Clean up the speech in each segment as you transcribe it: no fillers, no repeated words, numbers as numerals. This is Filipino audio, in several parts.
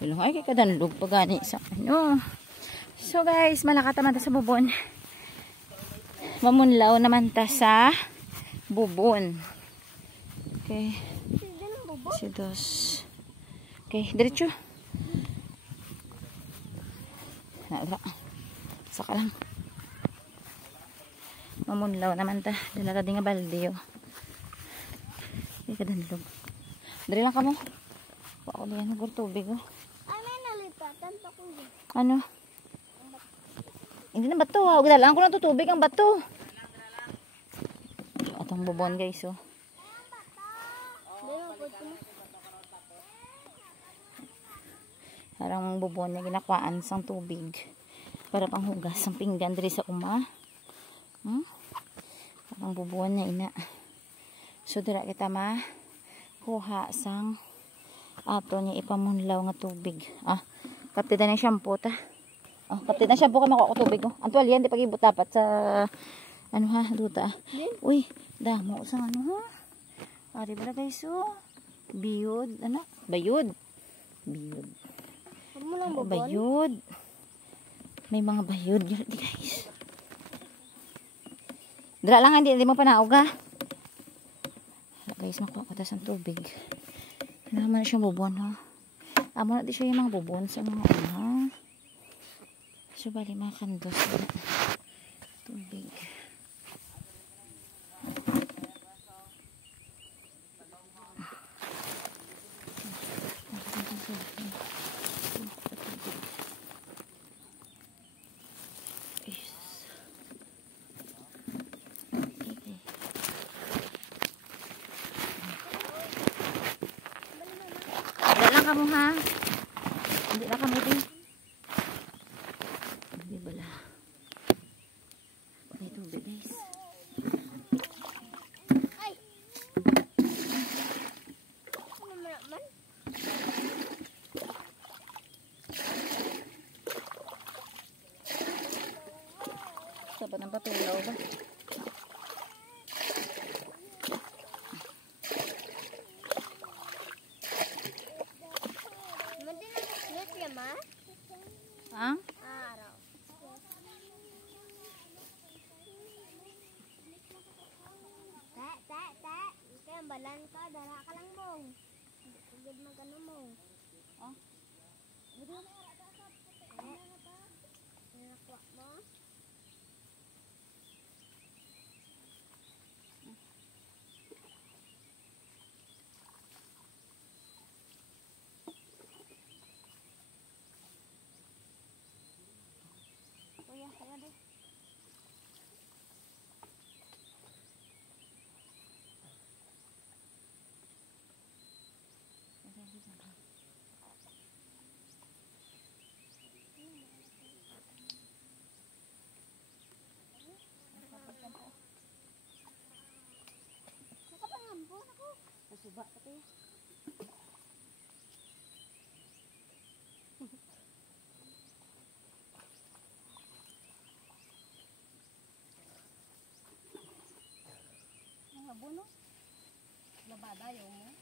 Ilong ay kay kadanlog pa gani sa ano. So guys, malakata man ta sa bubon. Mamunlaw naman ta sa bubon. Okay. Si dos. Okay, diretso. Nara. Saka lang. Mamunlaw naman ta. Dala ka din nga balde yo. Kay kadanlog. Dari lang kamo. Ako diyan ng tubig oh. Ay, nalipatan pa ko. Ano? Hindi na bato ha. Dalaan ko na tubig ang bato. Atong bubon guys oh. Parang bubon na ginakwaan sang tubig. Para panghugas ang pinggan diri sa uma. Parang bubon na ina. So dira kita kuha sang ato niya ipamunlaw nga tubig. Kapte na ng shampoo ta. Kapte na shampoo ka makuha ko tubig oh. Ang tuwalya hindi pag-ibot dapat sa ano ha, duta. Uy, damo sa ano ha. Ari ba guys oh. Biyod, ano? Bayod. Biyod. Bayod. May mga bayod di guys. Dira lang hindi mo panaog ha. Guys, makuha ko tas ang tubig. Naman na siyang bubon ha. Amo na di siya yung mga bubon sa mga ano. So bali mga kandos na tubig. Kamu ha? Hindi na kami din. Hindi bala. May tubig guys. Ay! Ano naman? Sabat ng patulaw ba? Ang? Araw. Te. Kaya balan ka, dara ka lang mong. Tugod magano mong. Budo na ara ka. Nakuha mo. Kaya deh. Nakapangambo ako. Suba pati. Abono. Labada yung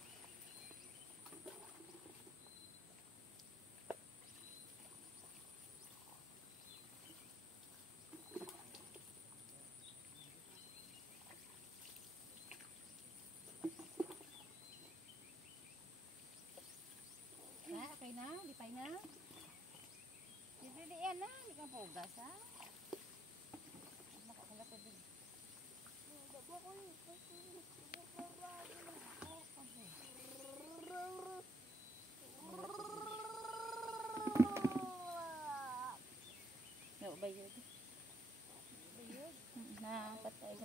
okay na, lipay na. Hindi yan na, hindi ka pugas ha. Nakakala ko din. Bayod. Na patay.